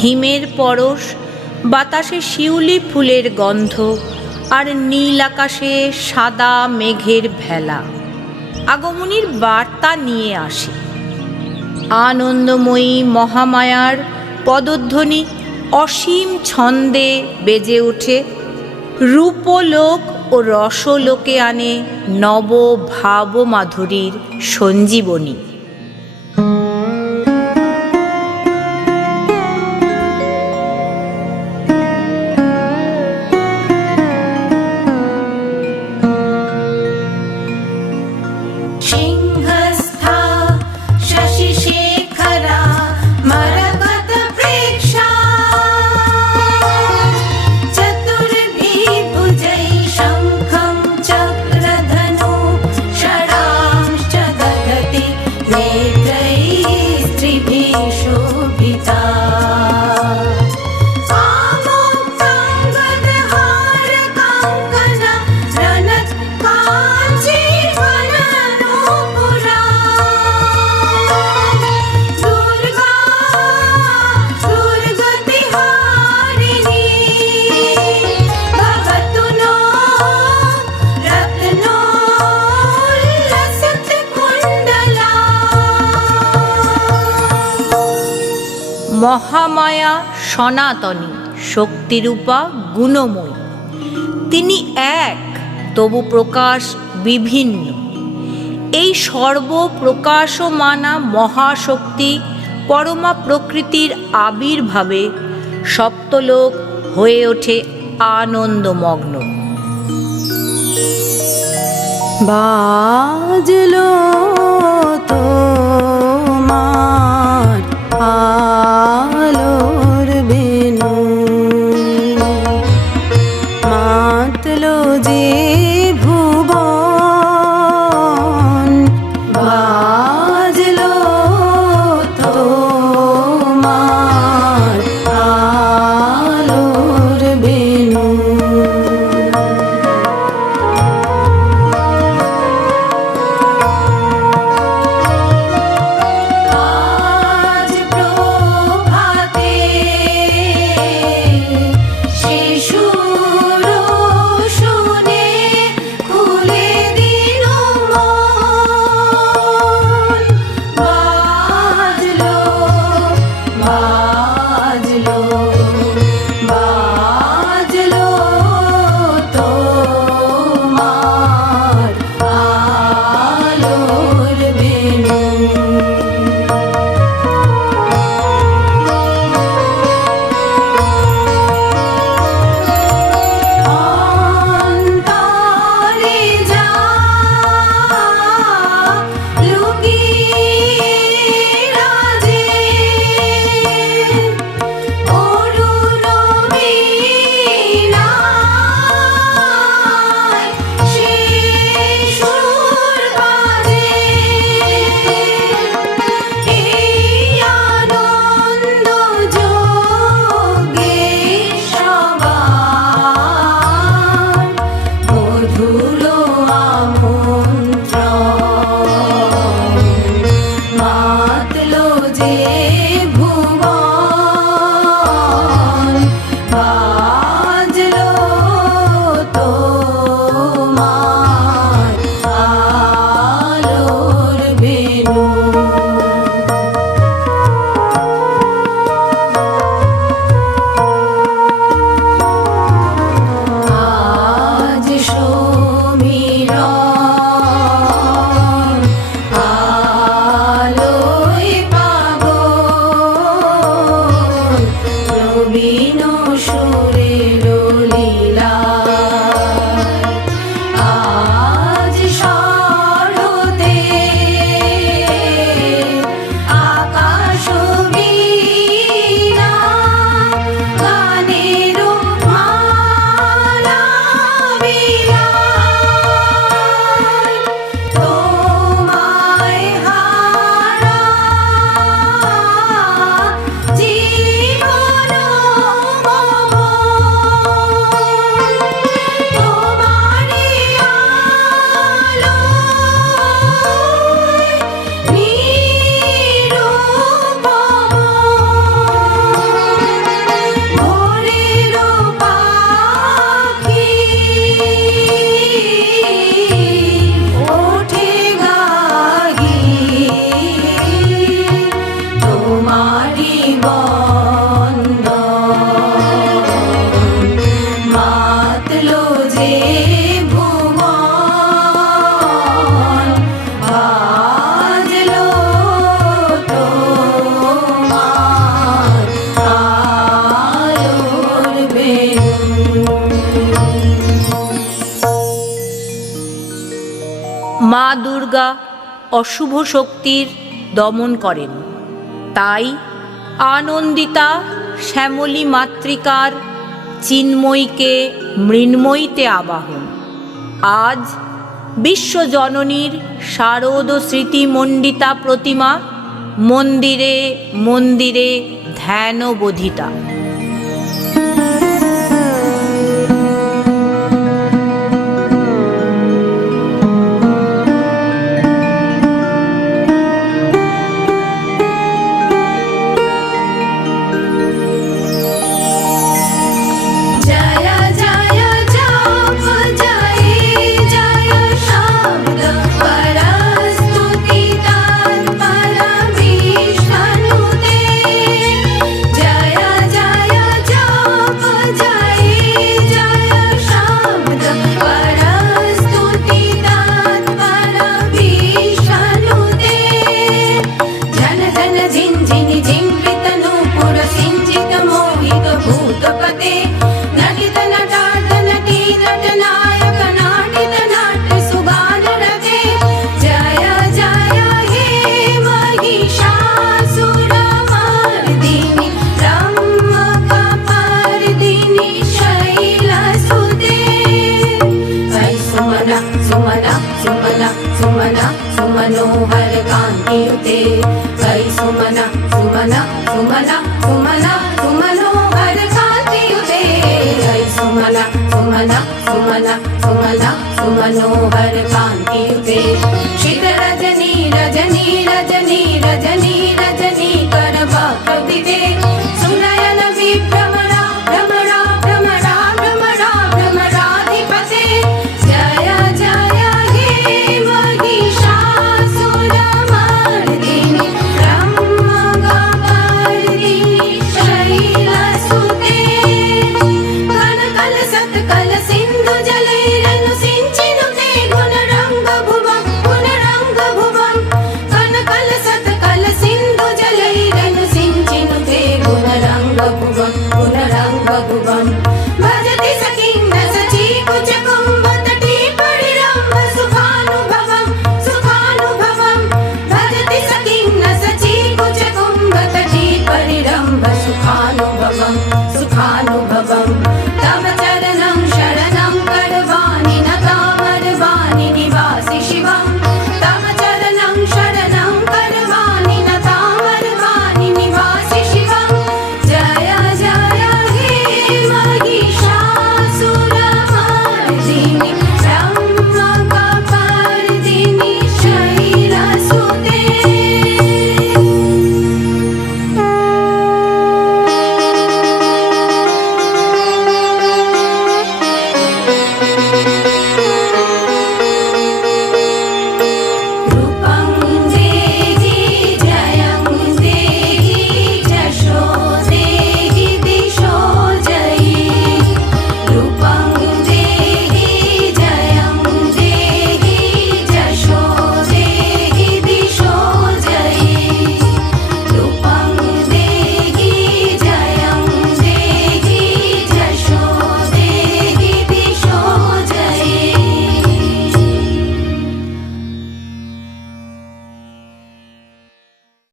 হিমের পরশ, বাতাসে শিউলি ফুলের গন্ধ, আর নীল আকাশে সাদা মেঘের ভেলা আগমনীর বার্তা নিয়ে আসে। আনন্দময়ী মহামায়ার পদধ্বনি অসীম ছন্দে বেজে ওঠে, রূপলোক ও রসলোকে আনে নব ভাব মাধুরীর সঞ্জীবনী। মহামায়া সনাতনী, শক্তিরূপা, গুণময়ী। তিনি এক, তবু প্রকাশ বিভিন্ন। এই সর্বপ্রকাশমানা মহাশক্তি পরমা প্রকৃতির আবির্ভাবে সপ্তলোক হয়ে ওঠে আনন্দমগ্ন। বাজলো তোমার আলোর বেনু, মাতলো যে ভুবন, বাজলো তোমার আলোর বেনু। মা দুর্গা অশুভ শক্তির দমন করেন। তাই আনন্দিতা শ্যামলী মাতৃকার চিন্ময়ীকে মৃন্ময়ীতে আবাহন। আজ বিশ্বজননীর শারদ স্মৃতিমণ্ডিতা প্রতিমা মন্দিরে মন্দিরে ধ্যানবোধিতা। मनोहर कांतियुते जय सुमना सुमना सुमना सुमना सुमनोहर कांतियुते जय सुमना सुमना सुमना सुमना सुमनोहर कांतियुते।